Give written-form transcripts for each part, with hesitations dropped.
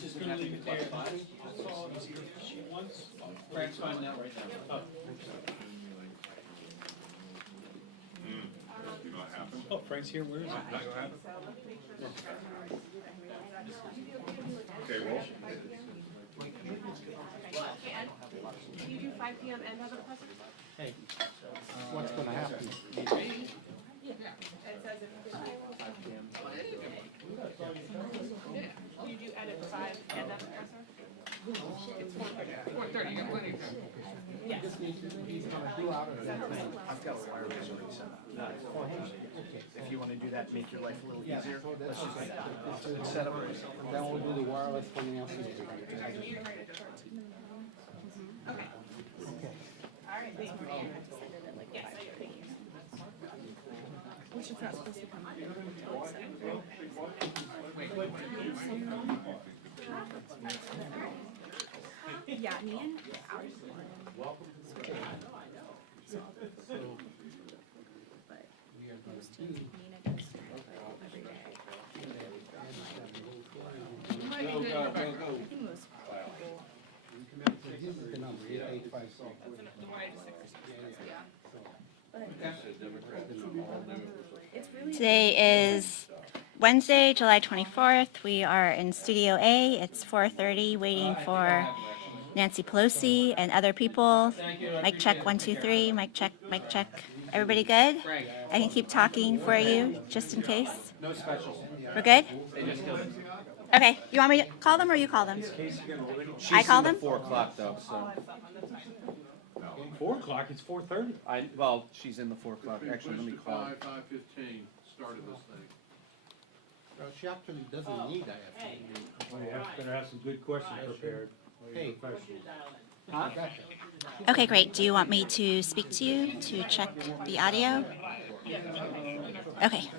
just gonna leave it there. Once Frank's finding out right now. Oh, Frank's here. Where is it? Okay, well. Can you do 5 p.m. and have a present? Hey, what's going to happen? It says if 5 p.m. You do edit 5 and have a present? It's 4:30. 4:30, you got plenty of time. Yes. I've got a wireless already set up. If you want to do that, make your life a little easier, let's just set up. Then we'll do the wireless thing else. Okay. All right, thank you. Yes, thank you. Which is not supposed to come out until like 7. Yeah, me and Alex. But Nina goes to every day. I think most This is the number, 8856. it's really Today is Wednesday, July 24th. We are in Studio A. It's 4:30, waiting for Nancy Pelosi and other people. Mic check, 1, 2, 3. Mic check, mic check. Everybody good? I can keep talking for you, just in case. No specials. We're good? Okay. You want me to call them or you call them? I call them? 4 o'clock though, so. 4 o'clock. It's 4:30. Well, she's in the 4 o'clock. Actually, let me call. 5:15 started this thing. Well, she actually doesn't need that. Oh, yeah. Better have some good questions prepared. Hey. Huh? Okay, great. Do you want me to speak to you to check the audio? Okay.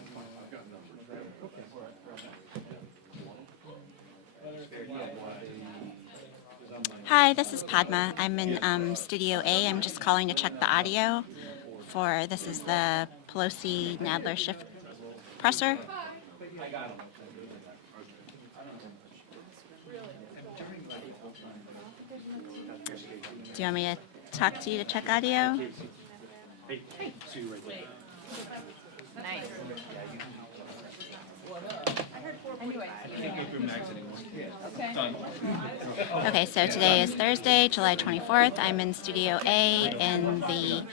Hi, this is Padma. I'm in Studio A. I'm just calling to check the audio for, this is the Pelosi Nadler shift presser. Do you want me to talk to you to check audio? Hey, see you right there. Nice. I can't go through Max anymore. Done. Okay, so today is Thursday, July 24th. I'm in Studio A in the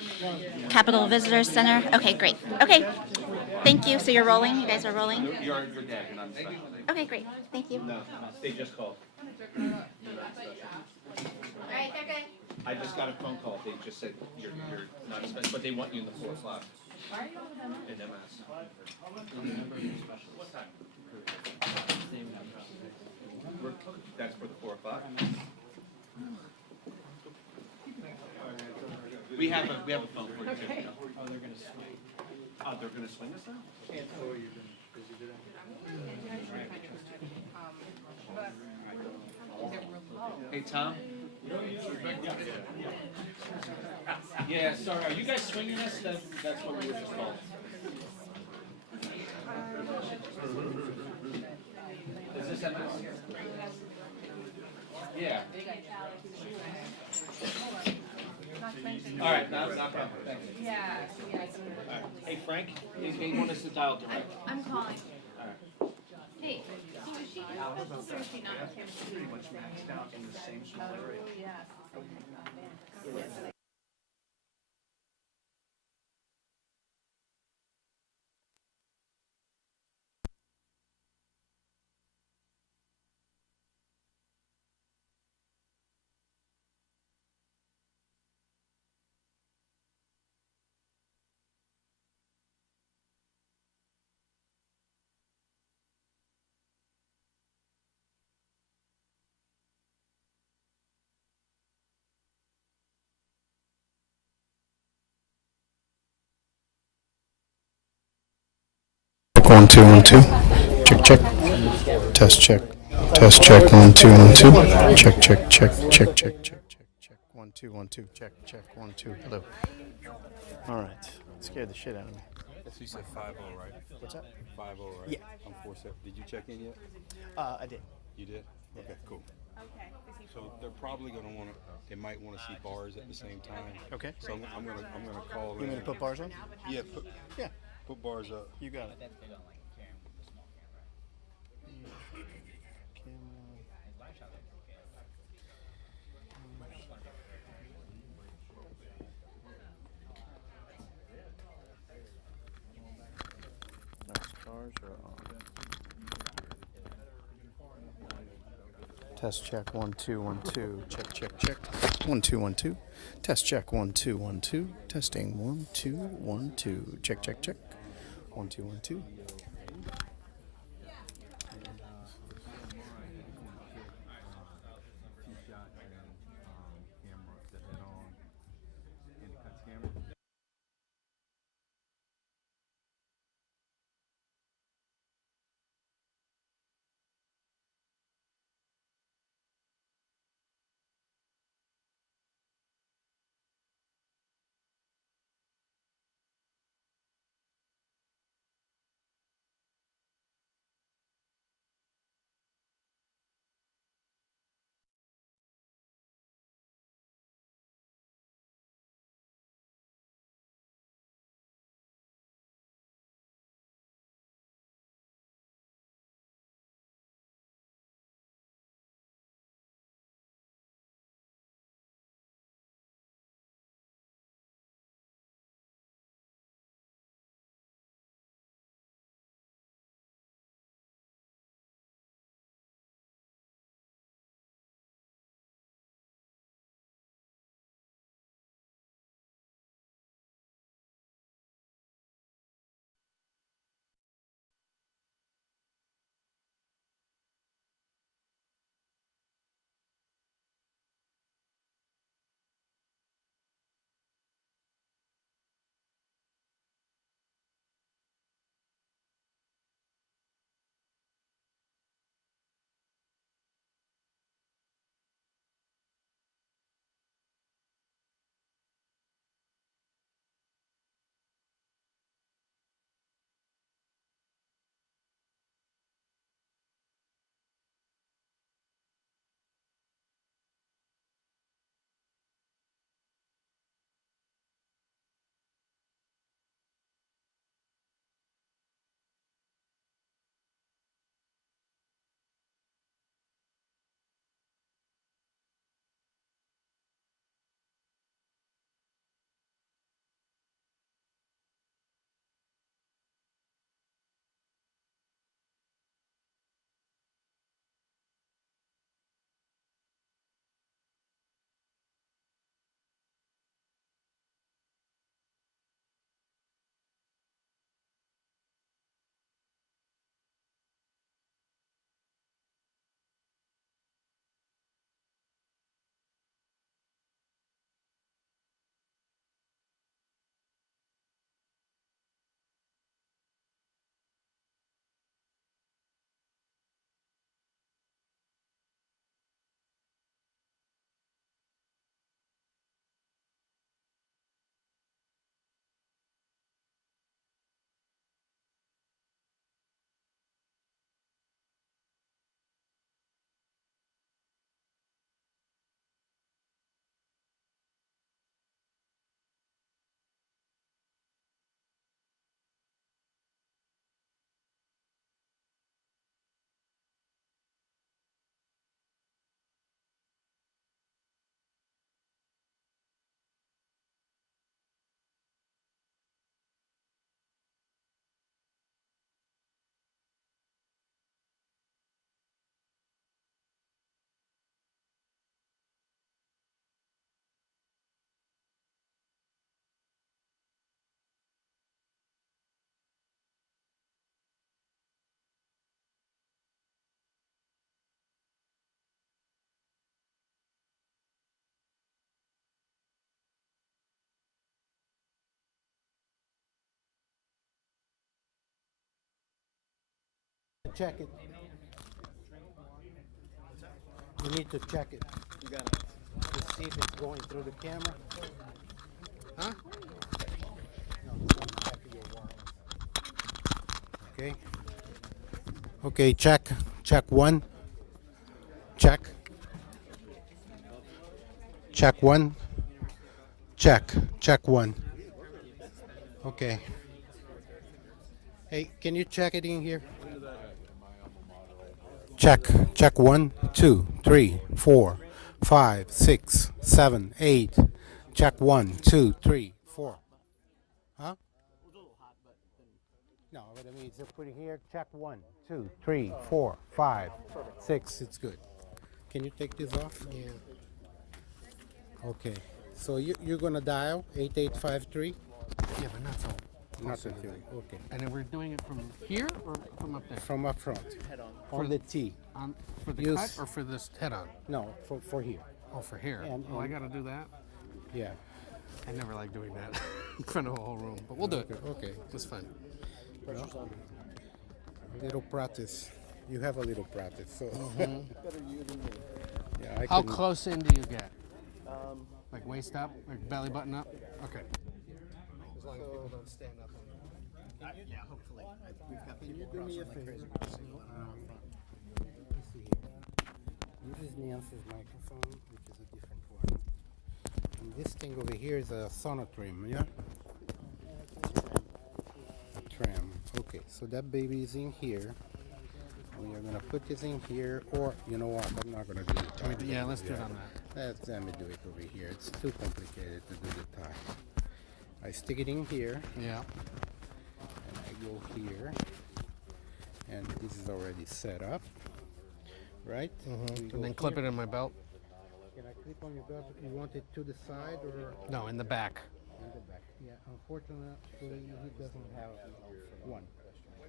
Capitol Visitors Center. Okay, great. Okay, thank you. So you're rolling? You guys are rolling? You're dead and I'm special. Okay, great. Thank you. No, they just called. All right, they're good. I just got a phone call. They just said you're not special, but they want you in the 4 o'clock. In MS. What time? That's for the 4 o'clock. We have a phone for you too. Oh, they're gonna swing us now? Hey, Tom? Yeah, sorry, are you guys swinging us? That's what we were just told. Is this MS? Yeah. All right, not a problem. Thank you. Yeah. Hey, Frank, they want us to dial direct. I'm calling. All right. Hey, so is she in specials or is she not? Pretty much maxed out in the same small area. One, two, 1, 2. Check, check. Test, check. Test, check. 1, 2, 1, 2. Check, check, check, check, check, check, check, check. 1, 2, 1, 2. Check, check. 1, 2. Hello. All right. Scared the shit out of me. So you said 5-0, right? What's that? 5-0, right? Yeah. I'm 4-7. Did you check in yet? I did. You did? Okay, cool. Okay. Is he So they're probably gonna wanna, they might wanna see bars at the same time. Okay. So I'm gonna call You in. want me to put bars on? Yeah, put bars up. You got it. Stars are on. Test check 1 2 1 2. Check check check. 1 2 1 2. Test check 1 2 1 2. Testing 1 2 1 2. Check check check. 1 2 1 2. Check it. You need to check it. You got it. To see if it's going through the camera. Huh? No, don't check your wireless. Okay. Okay, check. Check 1. Check. Check one. Check. Check one. Okay. Hey, can you check it in here? Check. Check 1, 2, 3, 4, 5, 6, 7, 8. Check 1, 2, 3, 4. Huh? No, but I mean, just put it here. Check 1, 2, 3, 4, 5, 6. It's good. Can you take this off? Yeah. Okay. So you're gonna dial 8853. Yeah, but not so. Not until. Okay. And then we're doing it from here or from up there? From up front. On the T. For the Use- cut or for this head on? No, for here. Oh, for here. And- Oh, I and- gotta do that? Yeah. I never like doing that in front of the whole room, but we'll do it. Okay. It's fine. Well, little practice. You have a little practice, so. Yeah, I How couldn't- close in do you get? Like waist up, like belly button up? Okay. As long as people don't stand up. Yeah, hopefully. We've got Can you people do me a crossing like favor? crazy. Let me see here. This is Nancy's microphone, which is a different one. And this thing over here is a sonotrim, yeah? A tram. Okay, so that baby is in here. We are gonna put this in here, or you know what? I'm not gonna do it. Can we do- yeah, let's do it on that. Let me do it over here. It's too complicated to do the tie. I stick it in here, Yeah. and I go here, and this is already set up, right? We go And then clip here. it in my belt? Can I clip on your belt? You want it to the side or No, in the back. in the back? Yeah, unfortunately, he doesn't have one.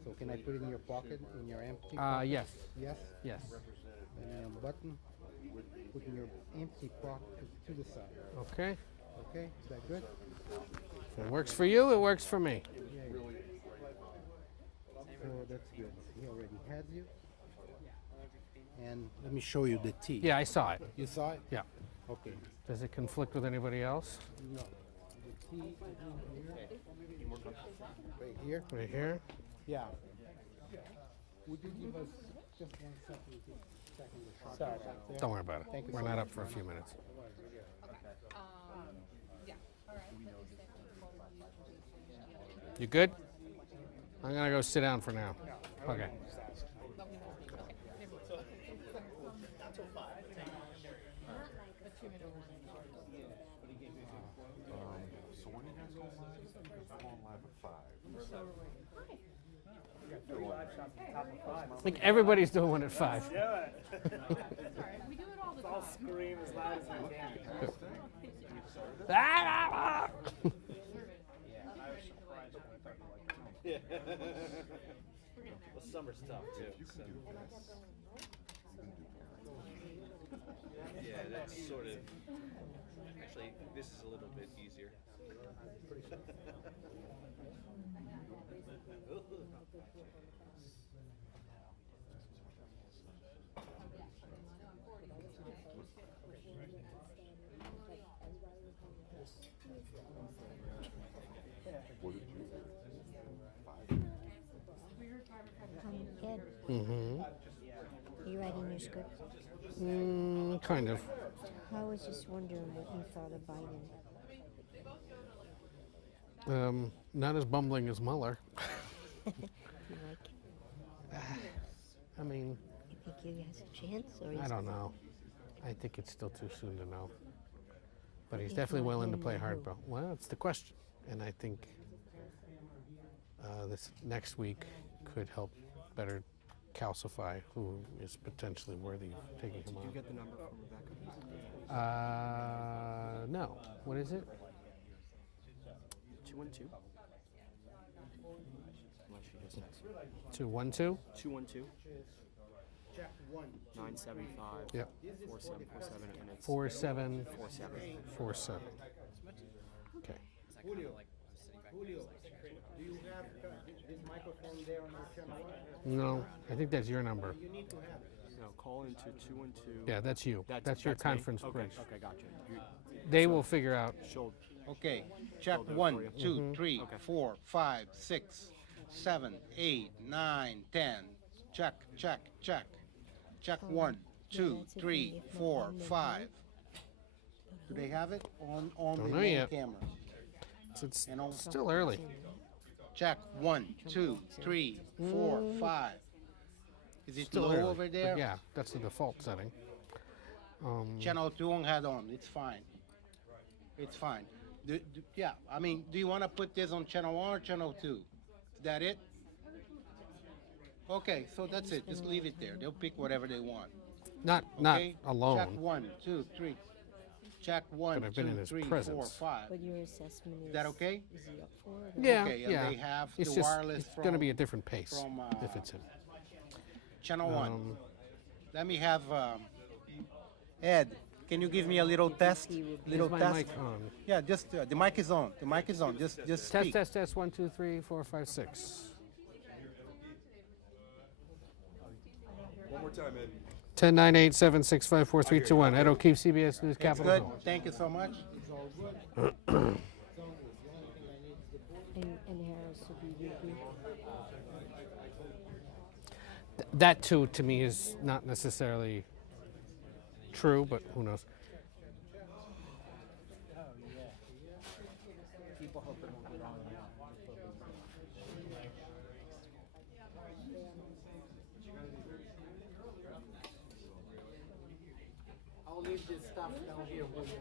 So can I put it in your pocket, in your empty pocket? Yes. Yes? Yes. And button, put in your empty pocket to the side. Okay. Okay, is that good? If it works for you, it works for me. Yeah. So that's good. He already has you. And let me show you the T. Yeah, I saw it. You saw it? Yeah. Okay. Does it conflict with anybody else? No. The T is in here. Right here? Right here? Yeah. Would you give us just 1 second to second the shot? Sorry. Don't worry about it. Thank you We're so not much, up for a few minutes. You good? I'm gonna go sit down for now. Okay. I think everybody's doing one at 5. The summer's tough too. Yeah, that's sort of. Actually, this is a little bit easier. Ed, Mm-hmm. are you writing your script? Kind of. I was just wondering what you thought of Biden. Not as bumbling as Mueller. You like I mean, you think he has a chance, or I he's don't know. I think it's still too soon to know. But he's If definitely not willing to him, play then who? hardball. Well, it's the question. And I think this next week could help better calcify who is potentially worthy of taking him Did you on. get the number from Rebecca? No. What is it? 212. Unless she just next. 212? 212. 975. Yep. 4747 and it's 4747. 47. Okay. Julio, do you have this microphone there on your channel? No, I think that's your number. You need to have it. No, call into 212. Yeah, that's you. That's your me? conference Okay, bridge. okay, gotcha. They will figure out. She'll Okay, check do it 1, for you. 2, 3, Okay. 4, 5, 6, 7, 8, 9, 10. Check, check, check. Check 1, 2, 3, 4, 5. Do they have it on Don't the know main yet. camera? It's And on still early. check 1, 2, 3, 4, 5. Is it Still low early. over But there? yeah, that's the default setting. Channel 2 on head on. It's fine. It's fine. Yeah, I mean, do you want to put this on channel 1 or channel 2? Is that it? Okay, so that's it. Just leave it there. They'll pick whatever they want. Not Okay? Check alone. 1, 2, 3. Check 1, But I've been 2, in his 3, 4, presence. 5. But your assessment is. Is that okay? Is he up for it? Yeah, Okay, and yeah. they have It's the just wireless it's going to from- be a different pace from, if it's him. Channel 1. Let me have Ed. Can you give me a little test? Little Is my test. mic on? Yeah, just the mic is on. The mic is on. Just Test, speak. test. 1, 2, 3, 4, 5, 6. One more time, Ed. 10, 9, 8, 7, 6, 5, 4, 3, 2, 1. Ed O'Keefe, CBS News, It's Capitol good. Hill. Thank you so much. And Harris will be VP. That too, to me, is not necessarily true, but who knows? I'll leave this stuff down here with you.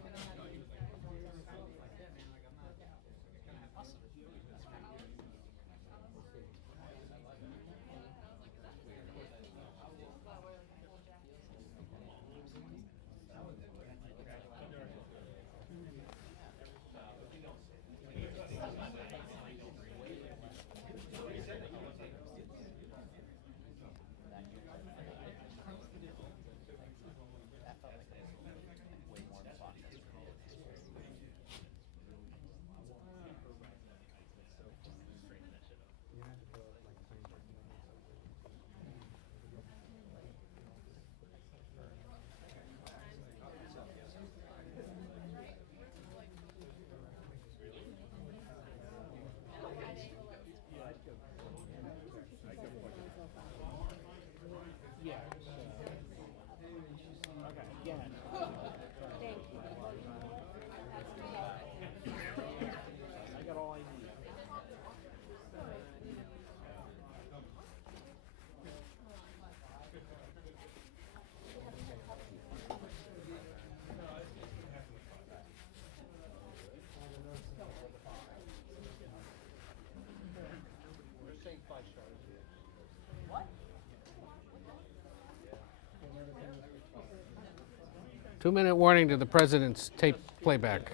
Two-minute warning to the president's tape playback.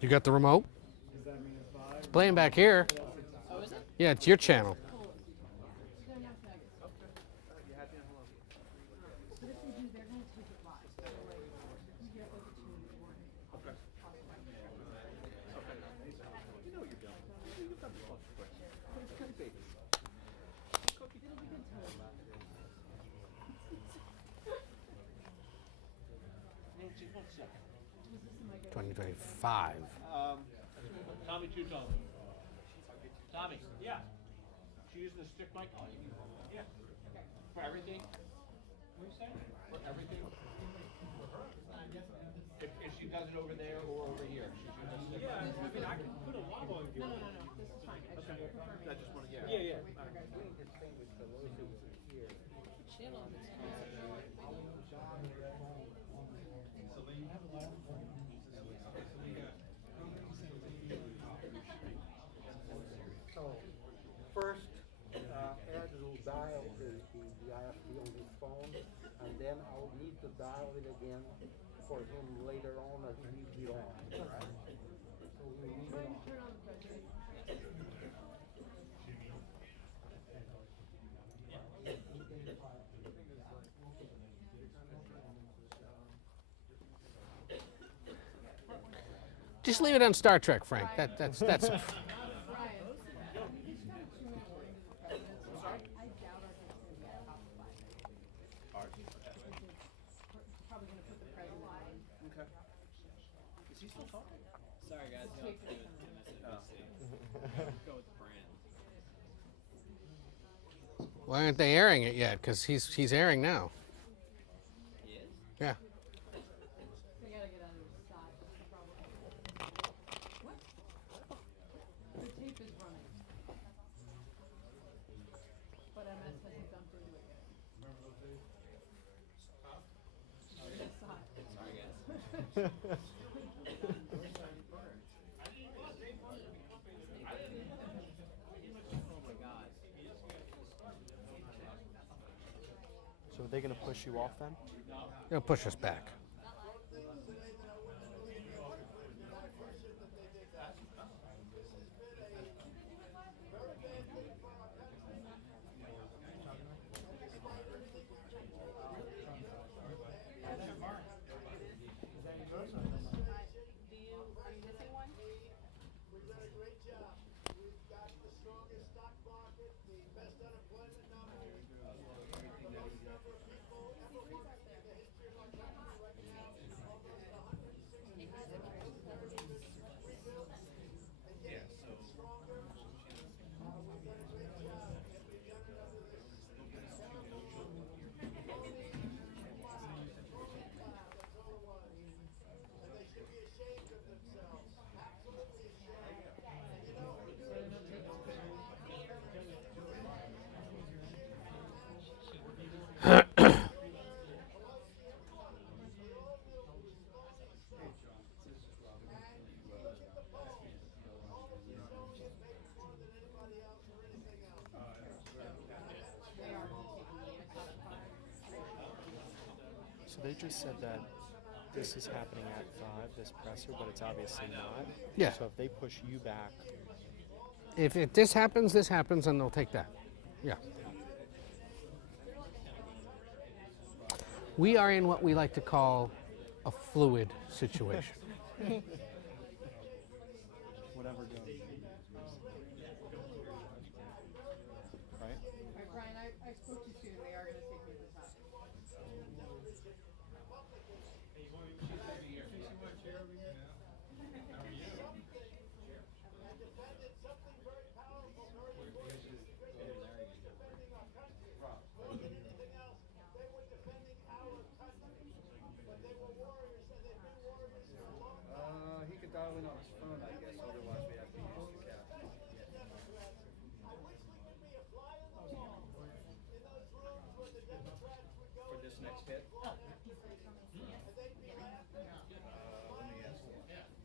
You got the remote? It's playing back here. Yeah, it's your channel. Tommy Tuton. Tommy. Yeah. She using a stick mic? Yeah. For everything? What are you saying? For everything? If she does it over there or over here, she's using a stick mic. I mean, I can put a lot on. No. This is fine. I just want to, Yeah. So, first, Ed will dial the IFB on his phone, and then I'll need to dial it again for him later on as he leaves it on. So we leave it on. Just leave it on Star Trek, Frank. That's Sorry, guys. No, it's good. MSNBC. Go with the brand. Why aren't they airing it yet? Because he's airing now. He is? Yeah. We gotta get under his shot, that's the problem. What? The tape is running. But MS hasn't dumped into it yet. Remember those days? Sorry, guys. So are they going to push you off then? They'll push us back. So they just said that this is happening at 5, this presser, but it's obviously not. Yeah. So if they push you back, If this happens, and they'll take that. Yeah. We are in what we like to call a fluid situation. whatever goes. Right? Alright, Brian, I spoke to you soon, they are gonna take me to the top. He could dial in on his phone, I guess, otherwise we have to use the cap. For this next hit? Let me ask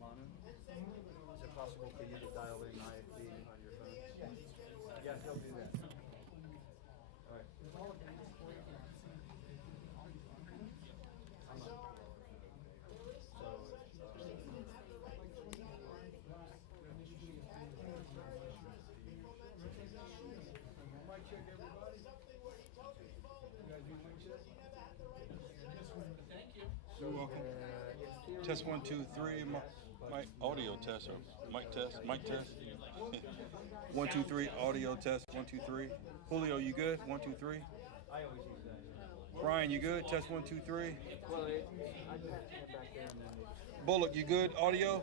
Manu, is it possible for you to dial in IFB on your phone? Yeah, he'll do that. All right. You're welcome. Test 1, 2, 3. Mic audio test or mic test. Mic test. 1, 2, 3. Audio test. 1, 2, 3. Julio, you good? 1, 2, 3. I always use that. Brian, you good? Test 1, 2, 3. Bullock, you good? Audio?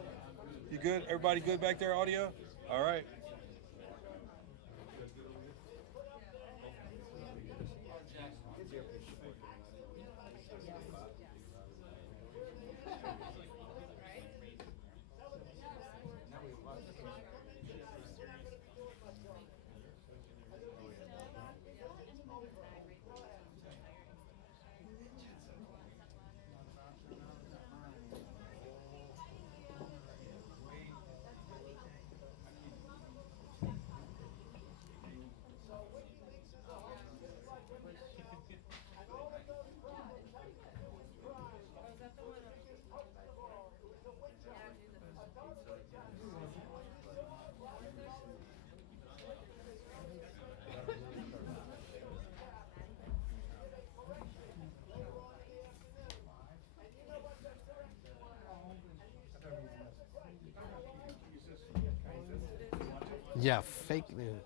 You good? Everybody good back there? Audio? All right. Yeah, fake news.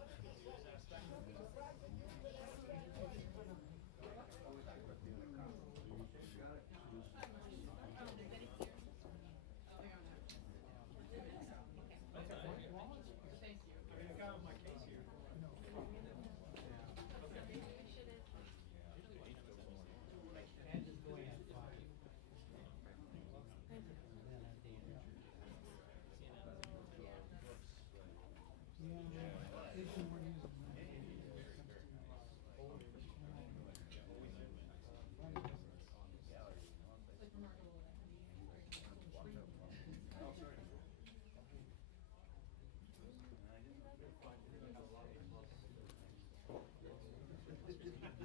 Oh,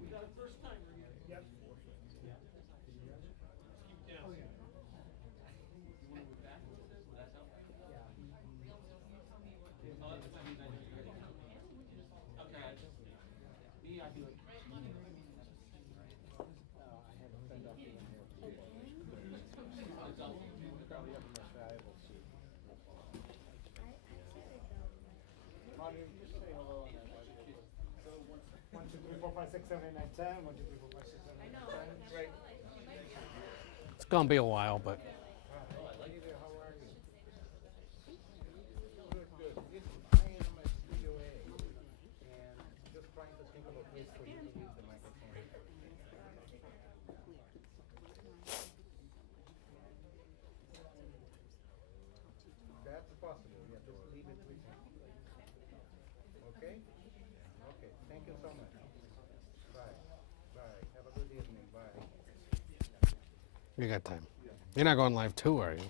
we got a first timer again. Yep. It's gonna be a while, but That's possible. Yeah, just leave it with him. Okay? Okay. Thank you so much. Bye. Bye. Have a good evening. Bye. you got time. You're not going live too, are you?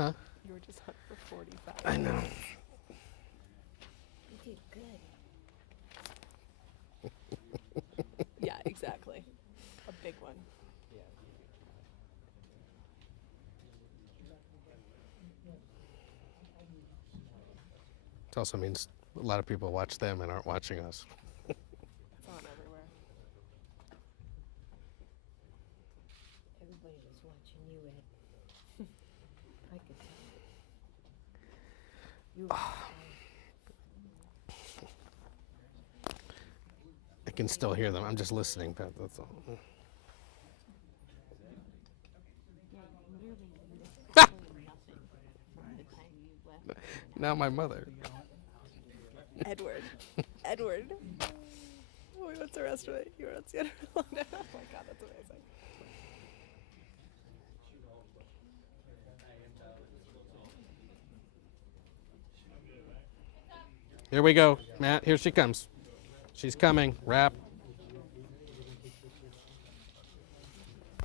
Huh? You were just on for 45. I know. You did good. Yeah, exactly. A big one. It also means a lot of people watch them and aren't watching us. It's on everywhere. Everybody was watching you, Ed. I could tell. You were I can still hear them. I'm just listening, Pat. That's all. Now my mother. Edward. Edward. Wait, what's the rest of it? You were on Seattle. Oh my god, that's amazing. Here we go, Matt. Here she comes. She's coming. Wrap.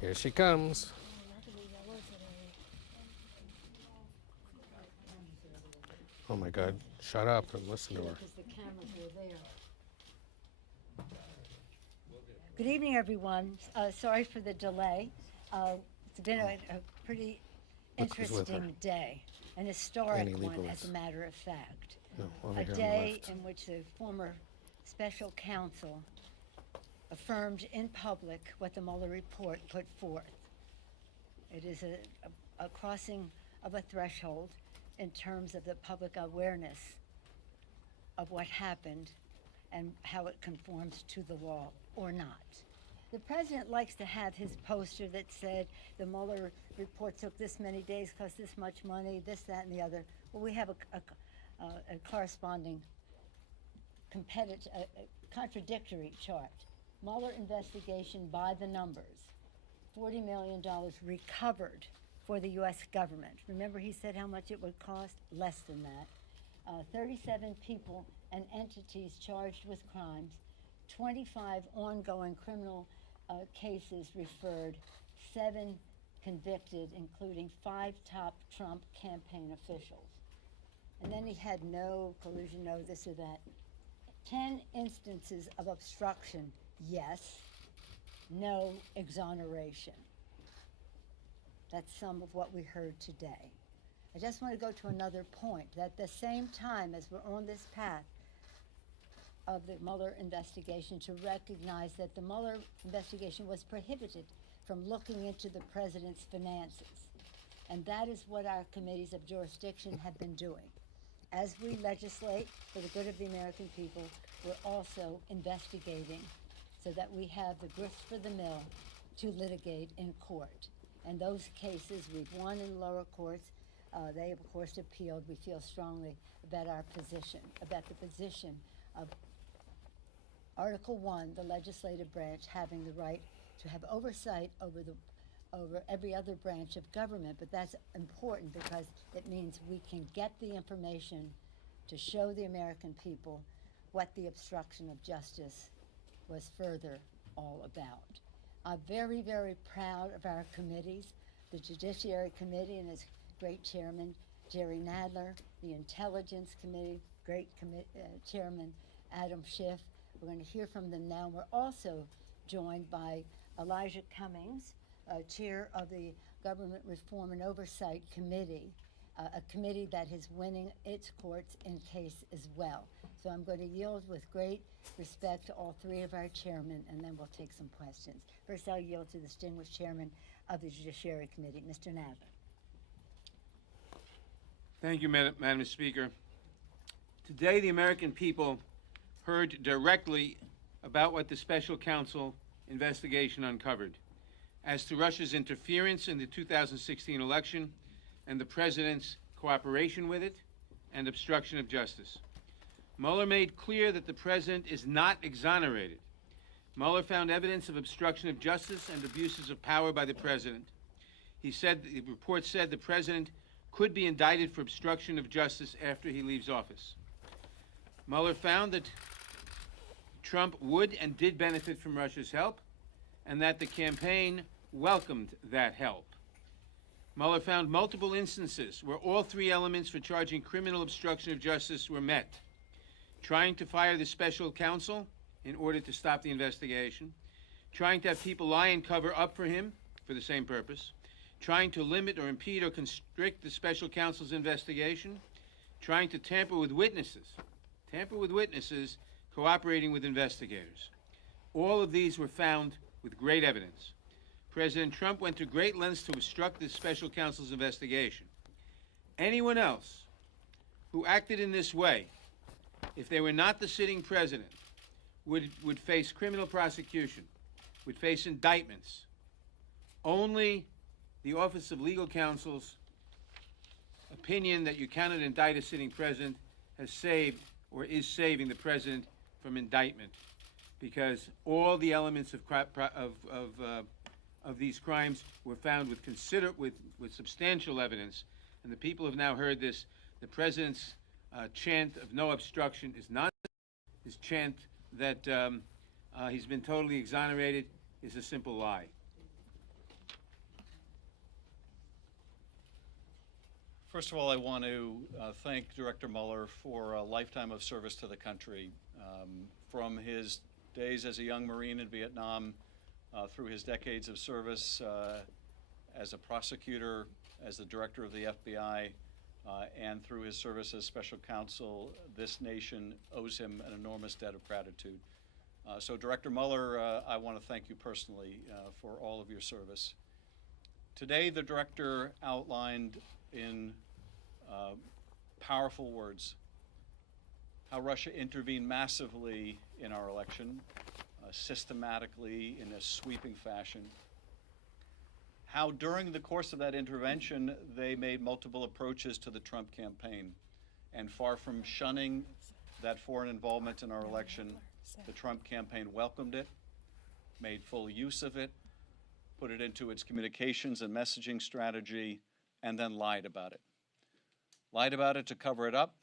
Here she comes. Oh my God. Shut up and listen to her. because the cameras were there. Good evening, everyone. Sorry for the delay. It's been a pretty Look who's with her. interesting day, an historic Annie one, Leibovitz. as a matter of fact. No, over A here on the day left. in which the former special counsel affirmed in public what the Mueller report put forth. It is a crossing of a threshold in terms of the public awareness of what happened and how it conforms to the law or not. The president likes to have his poster that said the Mueller report took this many days, cost this much money, this, that, and the other. Well, we have a corresponding contradictory chart. Mueller investigation by the numbers. $40 million recovered for the U.S. government. Remember he said how much it would cost? Less than that. 37 people and entities charged with crimes, 25 ongoing criminal cases referred, 7 convicted, including 5 top Trump campaign officials. And then he had no collusion, no this or that. 10 instances of obstruction, yes, no exoneration. That's some of what we heard today. I just want to go to another point, that at the same time as we're on this path of the Mueller investigation, to recognize that the Mueller investigation was prohibited from looking into the president's finances. And that is what our committees of jurisdiction have been doing. As we legislate for the good of the American people, we're also investigating so that we have the grist for the mill to litigate in court. And those cases we've won in lower courts. They, of course, appealed. We feel strongly about our position, about the position of Article 1, the legislative branch having the right to have oversight over every other branch of government. But that's important because it means we can get the information to show the American people what the obstruction of justice was further all about. I'm very, very proud of our committees, the Judiciary Committee and its great chairman, Jerry Nadler, the Intelligence Committee, great chairman, Adam Schiff. We're going to hear from them now. We're also joined by Elijah Cummings, chair of the Government Reform and Oversight Committee, a committee that is winning its courts in case as well. So I'm going to yield with great respect to all 3 of our chairmen, and then we'll take some questions. First, I'll yield to the distinguished chairman of the Judiciary Committee, Mr. Nadler. Thank you, Madam Speaker. Today, the American people heard directly about what the special counsel investigation uncovered as to Russia's interference in the 2016 election and the president's cooperation with it and obstruction of justice. Mueller made clear that the president is not exonerated. Mueller found evidence of obstruction of justice and abuses of power by the president. He said, the report said the president could be indicted for obstruction of justice after he leaves office. Mueller found that Trump would and did benefit from Russia's help, and that the campaign welcomed that help. Mueller found multiple instances where all three elements for charging criminal obstruction of justice were met: trying to fire the special counsel in order to stop the investigation, trying to have people lie and cover up for him for the same purpose, trying to limit or impede or constrict the special counsel's investigation, trying to tamper with witnesses, cooperating with investigators. All of these were found with great evidence. President Trump went to great lengths to obstruct the special counsel's investigation. Anyone else who acted in this way, if they were not the sitting president, would face criminal prosecution, would face indictments. Only the Office of Legal Counsel's opinion that you cannot indict a sitting president has saved or is saving the president from indictment, because all the elements of these crimes were found with substantial evidence, and the people have now heard this. The president's chant of no obstruction is not his chant that he's been totally exonerated is a simple lie. First of all, I want to thank Director Mueller for a lifetime of service to the country. From his days as a young Marine in Vietnam, through his decades of service as a prosecutor, as the director of the FBI, and through his service as special counsel, this nation owes him an enormous debt of gratitude. So Director Mueller, I want to thank you personally for all of your service. Today, the director outlined in powerful words how Russia intervened massively in our election, systematically in a sweeping fashion. How during the course of that intervention, they made multiple approaches to the Trump campaign. And far from shunning that foreign involvement in our election, the Trump campaign welcomed it, made full use of it, put it into its communications and messaging strategy, and then lied about it. Lied about it to cover it up,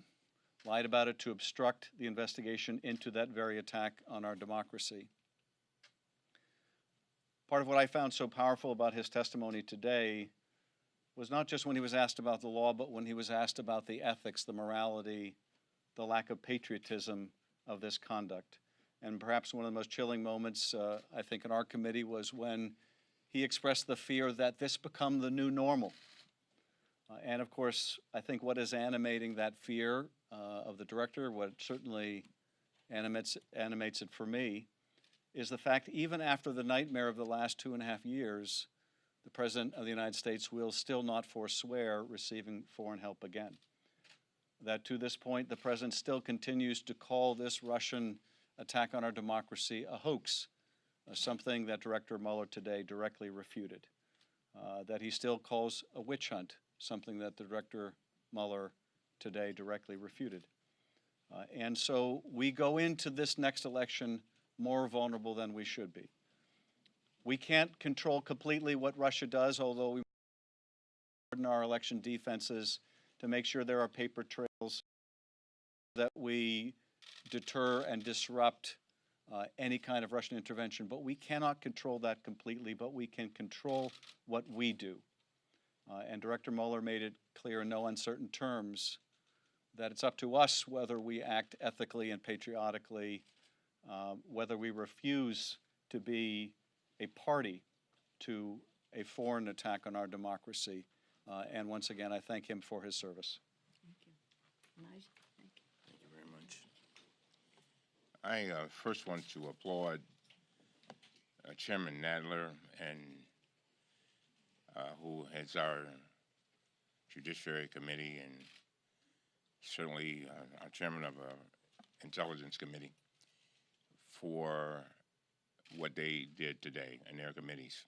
lied about it to obstruct the investigation into that very attack on our democracy. Part of what I found so powerful about his testimony today was not just when he was asked about the law, but when he was asked about the ethics, the morality, the lack of patriotism of this conduct. And perhaps one of the most chilling moments, I think, in our committee was when he expressed the fear that this become the new normal. And of course, I think what is animating that fear of the director, what certainly animates it for me, is the fact even after the nightmare of the last 2.5 years, the President of the United States will still not forswear receiving foreign help again. That to this point, the President still continues to call this Russian attack on our democracy a hoax, something that Director Mueller today directly refuted. That he still calls a witch hunt, something that the Director Mueller today directly refuted. And so we go into this next election more vulnerable than we should be. We can't control completely what Russia does, although we harden our election defenses to make sure there are paper trails, that we deter and disrupt any kind of Russian intervention. But we cannot control that completely, but we can control what we do. And Director Mueller made it clear in no uncertain terms that it's up to us whether we act ethically and patriotically, whether we refuse to be a party to a foreign attack on our democracy. And once again, I thank him for his service. Thank you. Elijah, thank you. Thank you very much. I first want to applaud Chairman Nadler, and who heads our Judiciary Committee, and certainly our Chairman of our Intelligence Committee, for what they did today in their committees.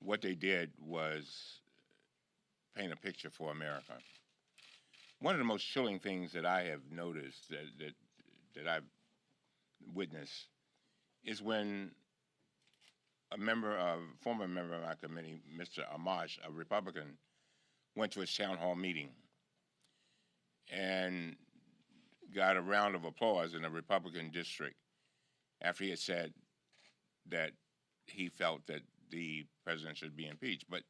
What they did was paint a picture for America. One of the most chilling things that I have noticed, that I've witnessed, is when a former member of our committee, Mr. Amash, a Republican, went to his town hall meeting and got a round of applause in a Republican district after he had said that he felt that the president should be impeached. But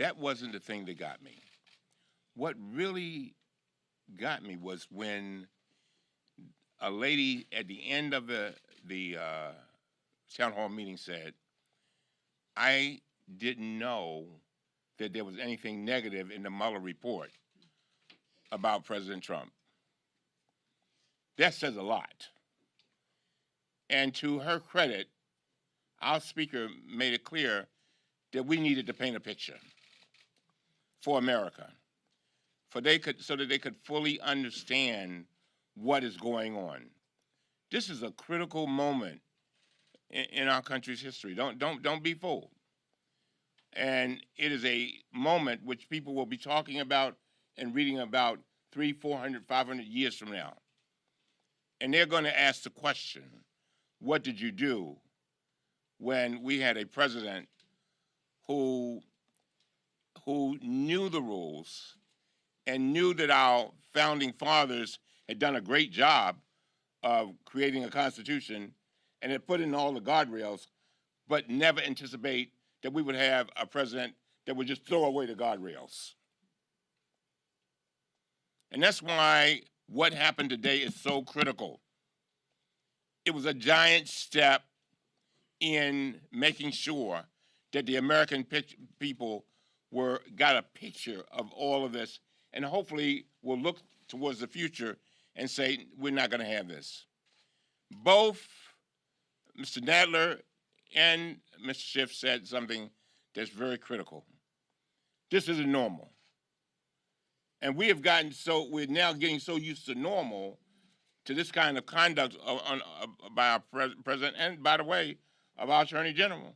That wasn't the thing that got me. What really got me was when a lady at the end of the town hall meeting said, I didn't know that there was anything negative in the Mueller report about President Trump. That says a lot. And to her credit, our speaker made it clear that we needed to paint a picture for America, so that they could fully understand what is going on. This is a critical moment in our country's history. Don't be fooled. And it is a moment which people will be talking about and reading about 300, 400, 500 years from now. And they're going to ask the question, what did you do when we had a president who knew the rules and knew that our founding fathers had done a great job of creating a constitution and had put in all the guardrails, but never anticipate that we would have a president that would just throw away the guardrails. And that's why what happened today is so critical. It was a giant step in making sure that the American people got a picture of all of this, and hopefully will look towards the future and say, we're not going to have this. Both Mr. Nadler and Mr. Schiff said something that's very critical. This isn't normal. And we're now getting so used to normal, to this kind of conduct by our president, and by the way, of our attorney general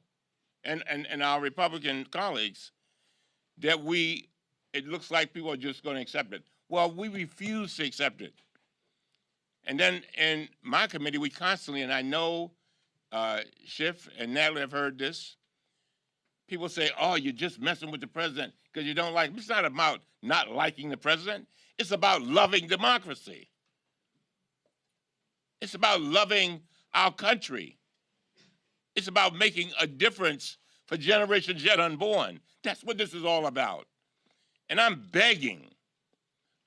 and our Republican colleagues, that it looks like people are just going to accept it. Well, we refuse to accept it. And then in my committee, we constantly, and I know Schiff and Nadler have heard this, people say, oh, you're just messing with the president because you don't like him. It's not about not liking the president. It's about loving democracy. It's about loving our country. It's about making a difference for generations yet unborn. That's what this is all about. And I'm begging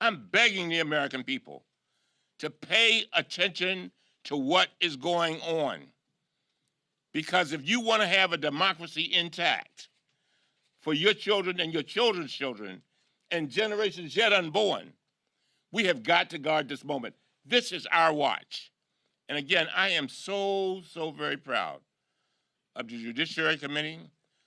the American people to pay attention to what is going on. Because if you want to have a democracy intact for your children and your children's children and generations yet unborn, we have got to guard this moment. This is our watch. And again, I am so very proud of the Judiciary Committee.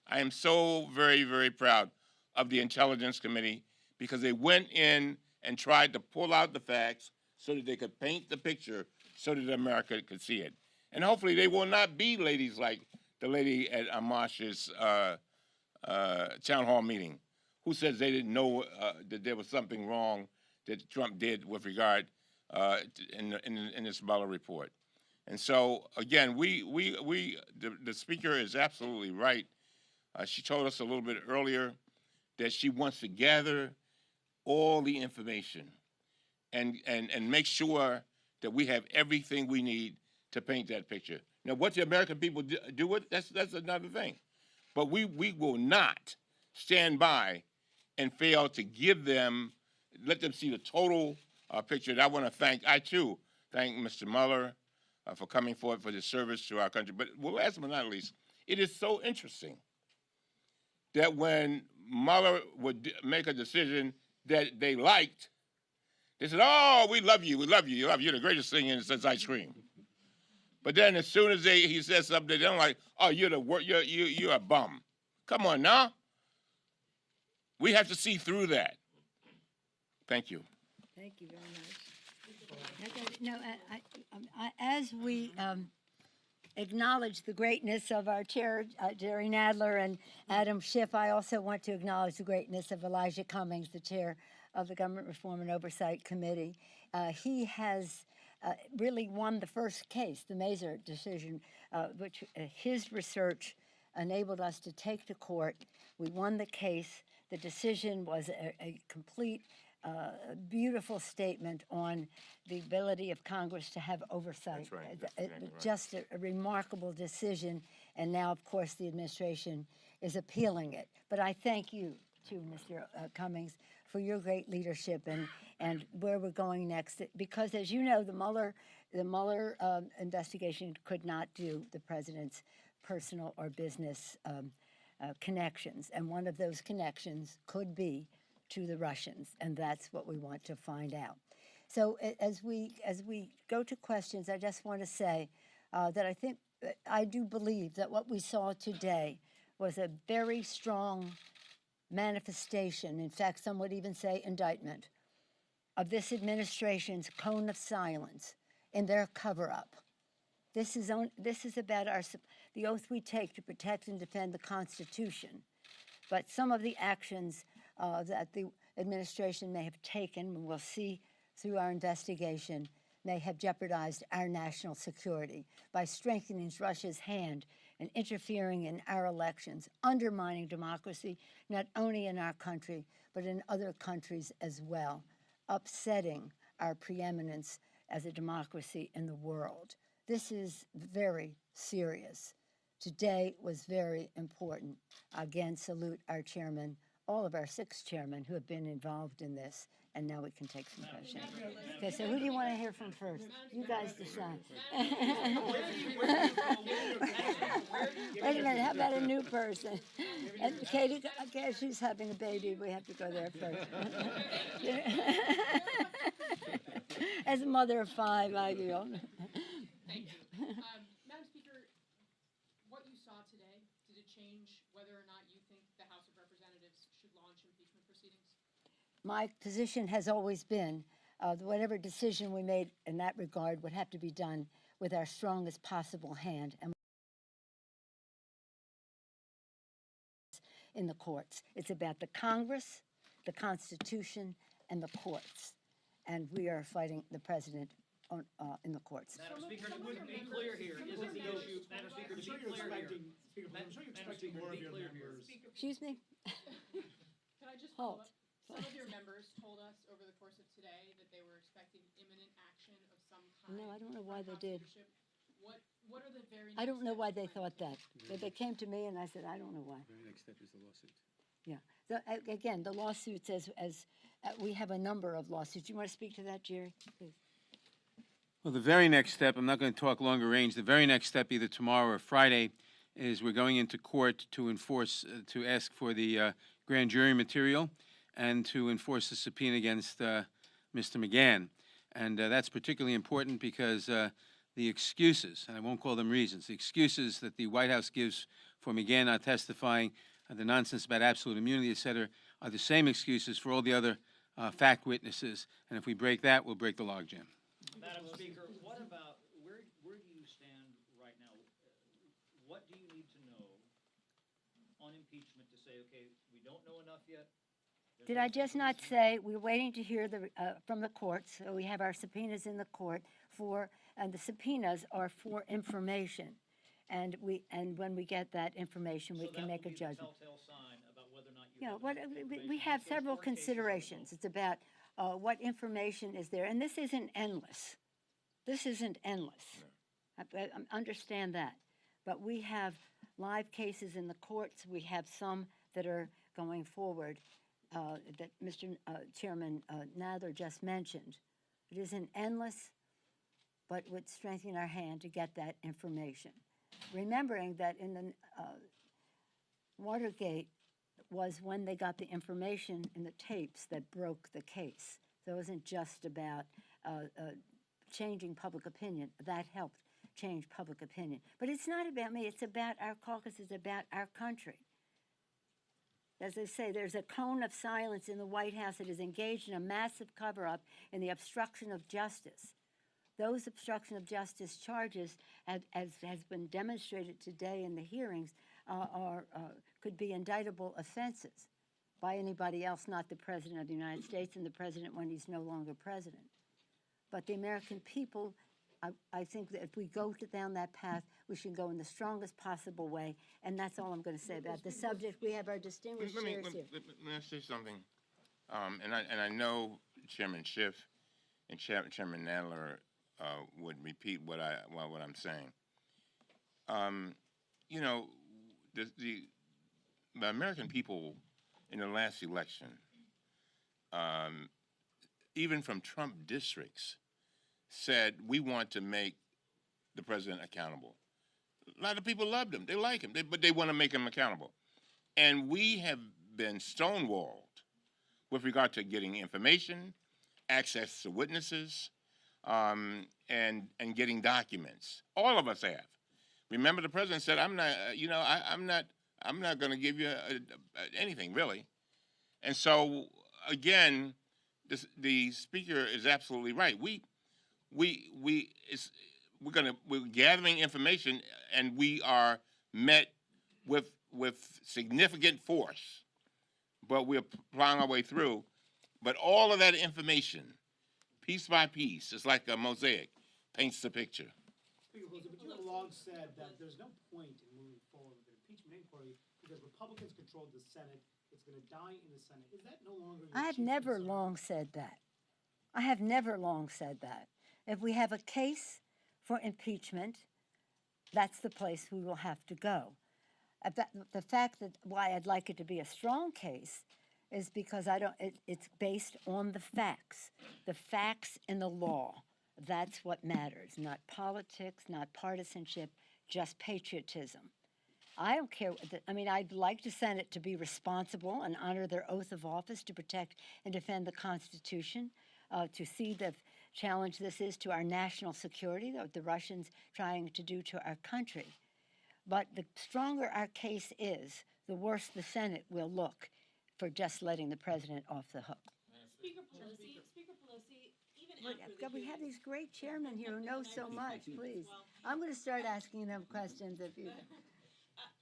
I am so very, very proud of the Intelligence Committee, because they went in and tried to pull out the facts so that they could paint the picture so that America could see it. And hopefully they will not be ladies like the lady at Amash's town hall meeting, who says they didn't know that there was something wrong that Trump did with regard in this Mueller report. And so, again, the speaker is absolutely right. She told us a little bit earlier that she wants to gather all the information and make sure that we have everything we need to paint that picture. Now, what the American people do with it, that's another thing. But we will not stand by and fail to let them see the total picture. And I want to I too thank Mr. Mueller for coming forward for his service to our country. But last but not least, it is so interesting that when Mueller would make a decision that they liked, they said, oh, we love you, you're the greatest thing since ice cream. But then as soon as he says something, they don't like, oh, you're a bum. Come on now. We have to see through that. Thank you. Thank you very much. No, as we acknowledge the greatness of our chair, Jerry Nadler and Adam Schiff, I also want to acknowledge the greatness of Elijah Cummings, the chair of the Government Reform and Oversight Committee. He has really won the first case, the Mazur decision, which his research enabled us to take to court. We won the case. The decision was a complete, beautiful statement on the ability of Congress to have oversight. That's right. That's exactly right. Just a remarkable decision, and now, of course, the administration is appealing it. But I thank you to Mr. Cummings for your great leadership and where we're going next. Because as you know, the Mueller investigation could not do the president's personal or business connections, and one of those connections could be to the Russians, and that's what we want to find out. So as we go to questions, I just want to say that I do believe that what we saw today was a very strong manifestation, in fact, some would even say indictment, of this administration's cone of silence in their cover-up. This is about the oath we take to protect and defend the Constitution. But some of the actions that the administration may have taken, and we'll see through our investigation, may have jeopardized our national security by strengthening Russia's hand and interfering in our elections, undermining democracy, not only in our country, but in other countries as well, upsetting our preeminence as a democracy in the world. This is very serious. Today was very important. Again, salute our chairman, all of our 6 chairmen who have been involved in this, and now we can take some questions. Okay, so who do you want to hear from first? You guys decide. Wait a minute, how about a new person? And Katie, okay, she's having a baby, we have to go there first. As a mother of 5, I feel. Thank you. Madam Speaker, what you saw today, did it change whether or not you think the House of Representatives should launch impeachment proceedings? My position has always been whatever decision we made in that regard would have to be done with our strongest possible hand and in the courts. It's about the Congress, the Constitution, and the courts. And we are fighting the president in the courts. Madam Speaker, to be clear here, isn't the issue, Madam Speaker, to be clear here. I'm sure you're expecting more of your members. Excuse me? Can I just follow up? Some of your members told us over the course of today that they were expecting imminent action of some kind. No, I don't know why they did. What are the very I don't know why they thought that. They came to me and I said, I don't know why. The very next step is the lawsuit. Yeah. Again, the lawsuits, as we have a number of lawsuits. You want to speak to that, Jerry? Please. Well, the very next step, I'm not going to talk longer range, the very next step, either tomorrow or Friday, is we're going into court to enforce, to ask for the grand jury material and to enforce the subpoena against Mr. McGahn. And that's particularly important because the excuses, and I won't call them reasons, the excuses that the White House gives for McGahn not testifying, the nonsense about absolute immunity, et cetera, are the same excuses for all the other fact witnesses. And if we break that, we'll break the logjam. Madam Speaker, what about, where do you stand right now? What do you need to know on impeachment to say, okay, we don't know enough yet? Did I just not say we're waiting to hear from the courts? So we have our subpoenas in the court and the subpoenas are for information. And when we get that information, we can make a judgment. Telltale sign about whether or not you we have several considerations. It's about what information is there, and this isn't endless. This isn't endless. I understand that, but we have live cases in the courts. We have some that are going forward that Mr. Chairman Nather just mentioned. It isn't endless, but would strengthen our hand to get that information. Remembering that in the Watergate was when they got the information in the tapes that broke the case. So it wasn't just about changing public opinion. That helped change public opinion. But it's not about me. It's about our caucus. It's about our country. As I say, there's a cone of silence in the White House that is engaged in a massive cover-up in the obstruction of justice. Those obstruction of justice charges, as has been demonstrated today in the hearings, could be indictable offenses by anybody else, not the President of the United States and the President when he's no longer President. But the American people, I think that if we go down that path, we should go in the strongest possible way, and that's all I'm going to say about the subject. We have our distinguished chairs here. Let me say something, and I know Chairman Schiff and Chairman Nadler would repeat what I'm saying. You know, the American people in the last election, even from Trump districts, said, we want to make the president accountable. A lot of people loved him. They like him, but they want to make him accountable. And we have been stonewalled with regard to getting information, access to witnesses, and getting documents. All of us have. Remember, the president said, I'm not, I'm not going to give you anything, really. And so, again, the speaker is absolutely right. We're gathering information, and we are met with significant force, but we're plowing our way through. But all of that information, piece by piece, is like a mosaic, paints the picture. Speaker Pelosi, but you have long said that there's no point in moving forward with an impeachment inquiry because Republicans control the Senate. It's going to die in the Senate. Is that no longer your I have chief never concern? long said that. I have never long said that. If we have a case for impeachment, that's the place we will have to go. The fact that why I'd like it to be a strong case is because it's based on the facts and the law. That's what matters, not politics, not partisanship, just patriotism. I don't care. I'd like the Senate to be responsible and honor their oath of office to protect and defend the Constitution, to see the challenge this is to our national security, that the Russians trying to do to our country. But the stronger our case is, the worse the Senate will look for just letting the president off the hook. Speaker Pelosi, even after God, we have these great chairmen here who know so much. Please, I'm going to start asking them questions if you.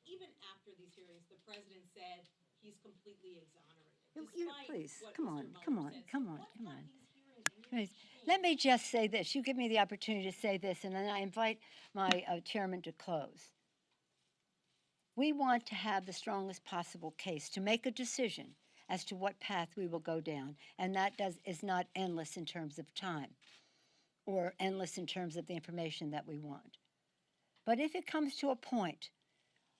Even after these hearings, the president said he's completely exonerated. Please, come on. Please. Let me just say this. You give me the opportunity to say this, and then I invite my chairman to close. We want to have the strongest possible case to make a decision as to what path we will go down, and that is not endless in terms of time or endless in terms of the information that we want. But if it comes to a point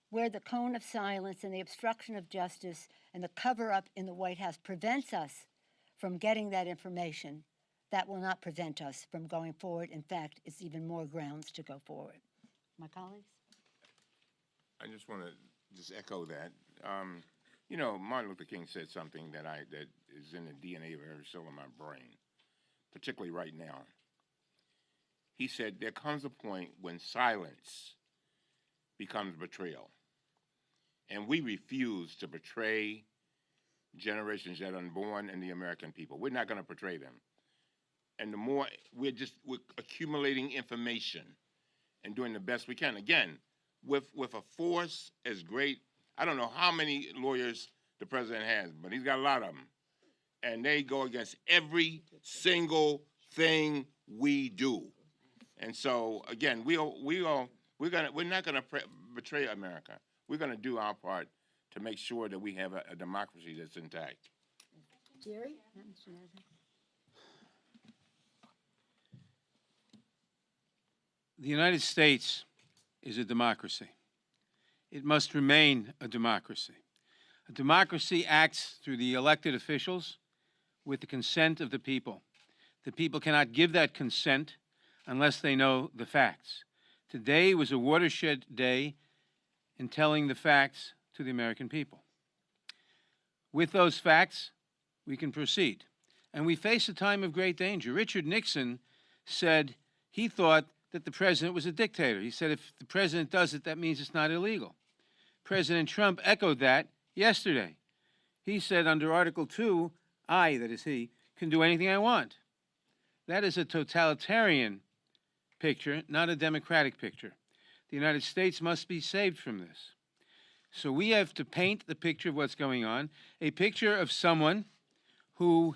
where the cone of silence and the obstruction of justice and the cover-up in the White House prevents us from getting that information, that will not prevent us from going forward. In fact, it's even more grounds to go forward. My colleagues? I just want to echo that. Martin Luther King said something that is in the DNA of every cell in my brain, particularly right now. He said, there comes a point when silence becomes betrayal. And we refuse to betray generations that are unborn and the American people. We're not going to betray them. And the more we're accumulating information and doing the best we can. Again, with a force as great, I don't know how many lawyers the president has, but he's got a lot of them. And they go against every single thing we do. And so, again, we're not going to betray America. We're going to do our part to make sure that we have a democracy that's intact. Jerry? The United States is a democracy. It must remain a democracy. A democracy acts through the elected officials with the consent of the people. The people cannot give that consent unless they know the facts. Today was a watershed day in telling the facts to the American people. With those facts, we can proceed. And we face a time of great danger. Richard Nixon said he thought that the president was a dictator. He said if the president does it, that means it's not illegal. President Trump echoed that yesterday. He said under Article 2, I, that is he, can do anything I want. That is a totalitarian picture, not a democratic picture. The United States must be saved from this. So we have to paint the picture of what's going on, a picture of someone who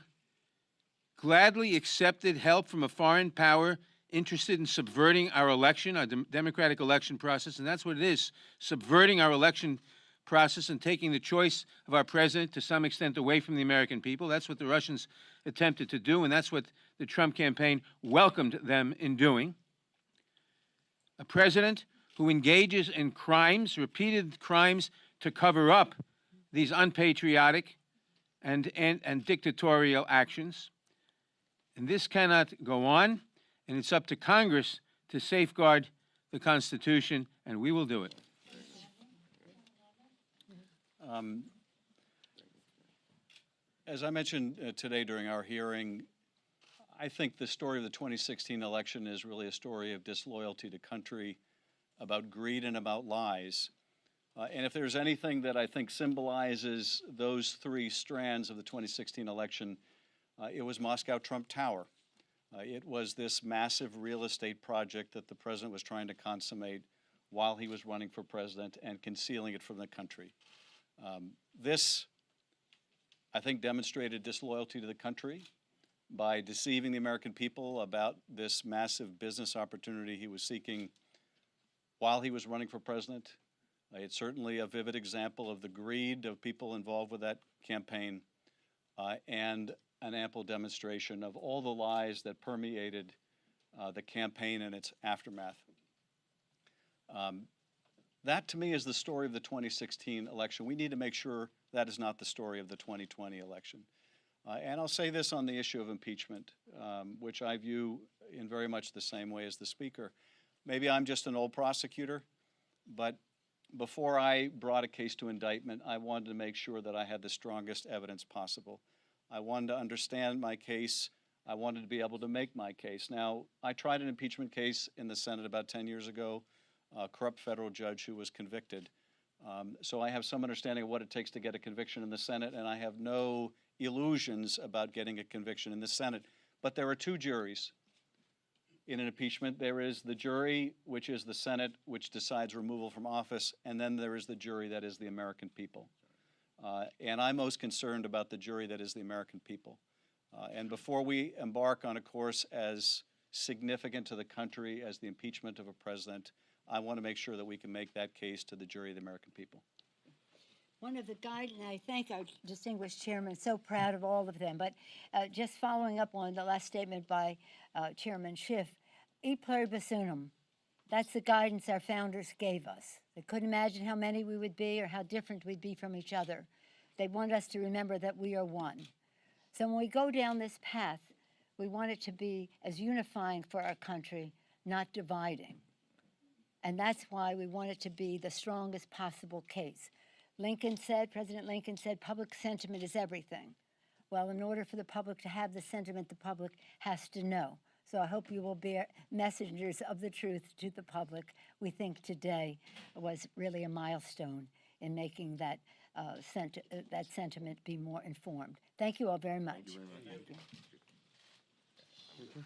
gladly accepted help from a foreign power interested in subverting our election, our democratic election process, and that's what it is, subverting our election process and taking the choice of our president to some extent away from the American people. That's what the Russians attempted to do, and that's what the Trump campaign welcomed them in doing. A president who engages in crimes, repeated crimes, to cover up these unpatriotic and dictatorial actions. And this cannot go on, and it's up to Congress to safeguard the Constitution, and we will do it. As I mentioned today during our hearing, I think the story of the 2016 election is really a story of disloyalty to country, about greed and about lies. And if there's anything that I think symbolizes those three strands of the 2016 election, it was Moscow Trump Tower. It was this massive real estate project that the president was trying to consummate while he was running for president and concealing it from the country. This, I think, demonstrated disloyalty to the country by deceiving the American people about this massive business opportunity he was seeking while he was running for president. It's certainly a vivid example of the greed of people involved with that campaign, and an ample demonstration of all the lies that permeated the campaign and its aftermath. That, to me, is the story of the 2016 election. We need to make sure that is not the story of the 2020 election. And I'll say this on the issue of impeachment, which I view in very much the same way as the Speaker. Maybe I'm just an old prosecutor, but before I brought a case to indictment, I wanted to make sure that I had the strongest evidence possible. I wanted to understand my case. I wanted to be able to make my case. Now, I tried an impeachment case in the Senate about 10 years ago, a corrupt federal judge who was convicted. So I have some understanding of what it takes to get a conviction in the Senate, and I have no illusions about getting a conviction in the Senate. But there are two juries in an impeachment. There is the jury, which is the Senate, which decides removal from office, and then there is the jury that is the American people. And I'm most concerned about the jury that is the American people. And before we embark on a course as significant to the country as the impeachment of a president, I want to make sure that we can make that case to the jury of the American people. One of the guidance, I thank our distinguished chairman, so proud of all of them, but just following up on the last statement by Chairman Schiff, e pluribus unum, that's the guidance our founders gave us. They couldn't imagine how many we would be or how different we'd be from each other. They want us to remember that we are one. So when we go down this path, we want it to be as unifying for our country, not dividing. And that's why we want it to be the strongest possible case. President Lincoln said, public sentiment is everything. Well, in order for the public to have the sentiment, the public has to know. So I hope you will be messengers of the truth to the public. We think today was really a milestone in making that, that sentiment be more informed. Thank you all very much. Thank you very much.